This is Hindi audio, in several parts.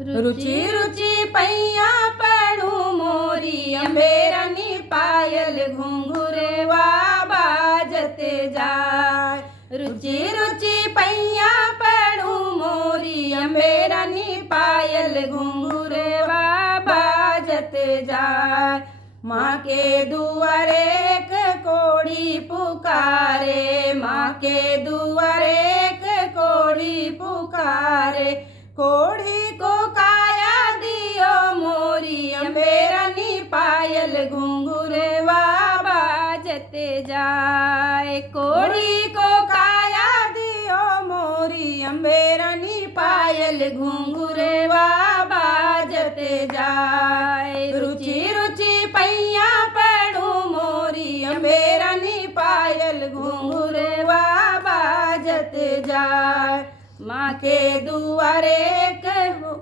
रुचि रुचि पैया पड़ू मोरी अम्बेरनी पायल घुंघुरवा बाजते जाय। रुचि रुचि पैया पड़ू मोरी अम्बेरनी पायल घुंघुरवा बाजते जाय। माँ के दुआरे एक कोड़ी पुकारे, माँ के दुआरे एक कोड़ी पुकारे। कोड़ी को काया दियो मोरी अम्बेरनी पायल घुंघुरवा बाजते जाए। कोड़ी को काया दियो मोरी अम्बेरनी पायल घुंघुरवा बाजते जाए। रुचि रुचि पैया पड़ू मोरी अम्बेरनी पायल घुंघुरवा बाजते जाए। माँ के दुआरे एक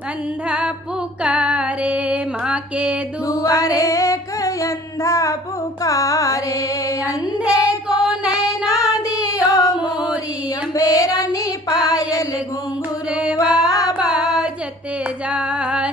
अंधा पुकारे, माँ के दुआरे एक अंधा पुकारे। अंधे को नैना दियो मोरी अम्बेरनी पायल घुंघुरवा बाजते जाए।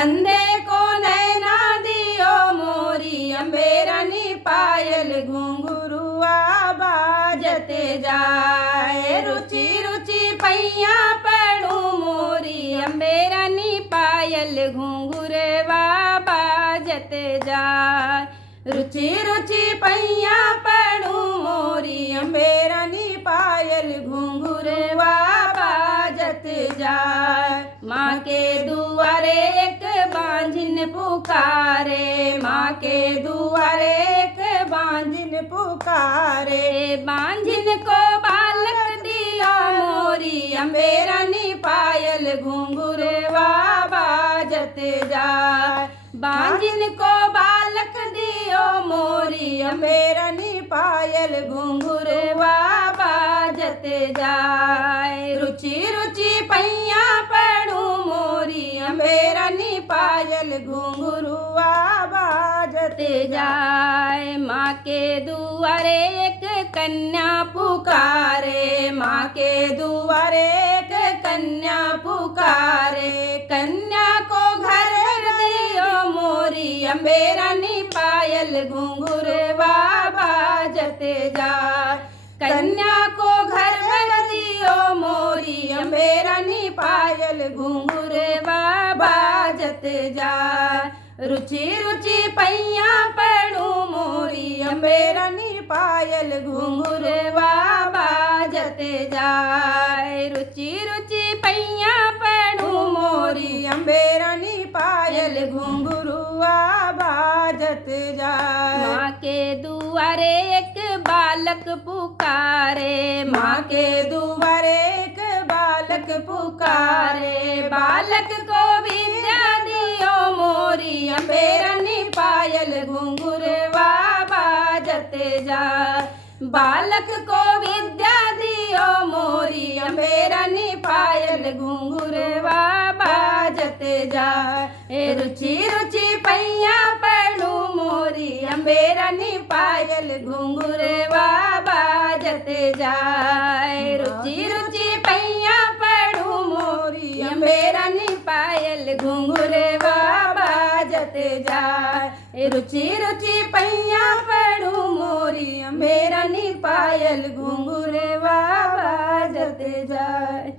अंधे को नैना दियो मोरी अम्बेरनी पायल घुंघुरवा बाजते जाए। रुचि रुचि पैया पड़ू मोरी अम्बेरनी पायल घुंघुरवा बाजते जाए। रुचि रुचि पैया पड़ू मोरी अम्बेरनी पायल घुंघुरवा बाजते जाए। माँ के दुआरे एक बांझिन पुकारे, माँ के दुआरे एक बांझिन पुकारे। बांझिन को बालक दियो मोरी अम्बेरनी पायल घुंघुरवा बाजते जाए। बांझिन को बालक दियो मोरी अम्बेरनी पायल घुंघुरवा बाजते जाए। रुचि रुचि पैया पड़ू मोरी अम्बेरनी पायल घुंघुरवा बाजते जाए। माँ के दुआरे एक कन्या पुकारे, माँ के दुआरे एक कन्या पुकारे। कन्या को घर दियो मोरी अम्बेरनी पायल घुंघुरवा बाजते जाए। कन्या को घर दियो मोरी अम्बेरनी पायल घुंघुरवा बाजते जाए। रुचि रुचि पैया पड़ू मोरी अम्बेरनी पायल घुंघुरवा बाजते जाए। रुचि रुचि पैया पड़ू मोरी अम्बेरनी पायल घुंघुरवा बाजते जाए। माँ के दुआरे एक बालक पुकारे, माँ के दुआरे एक बालक पुकारे। बालक को विद्या दियो मोरी अम्बेरनी पायल घुंघुरवा बाजते जाए। बालक को विद्या दियो मोरी अम्बेरनी पायल घुंघुरवा बाजते जाए। रुचि रुचि पैया पड़ू मोरी अम्बेरनी पायल घुंघुरवा बाजते जाए। रुचि रुचि पैया पड़ू मोरी अम्बेरनी पायल घुंघुरवा बाजते जाए। रुचि रुचि पैया पड़ू मोरी अम्बेरनी पायल घुंघुरवा बाजते जाए।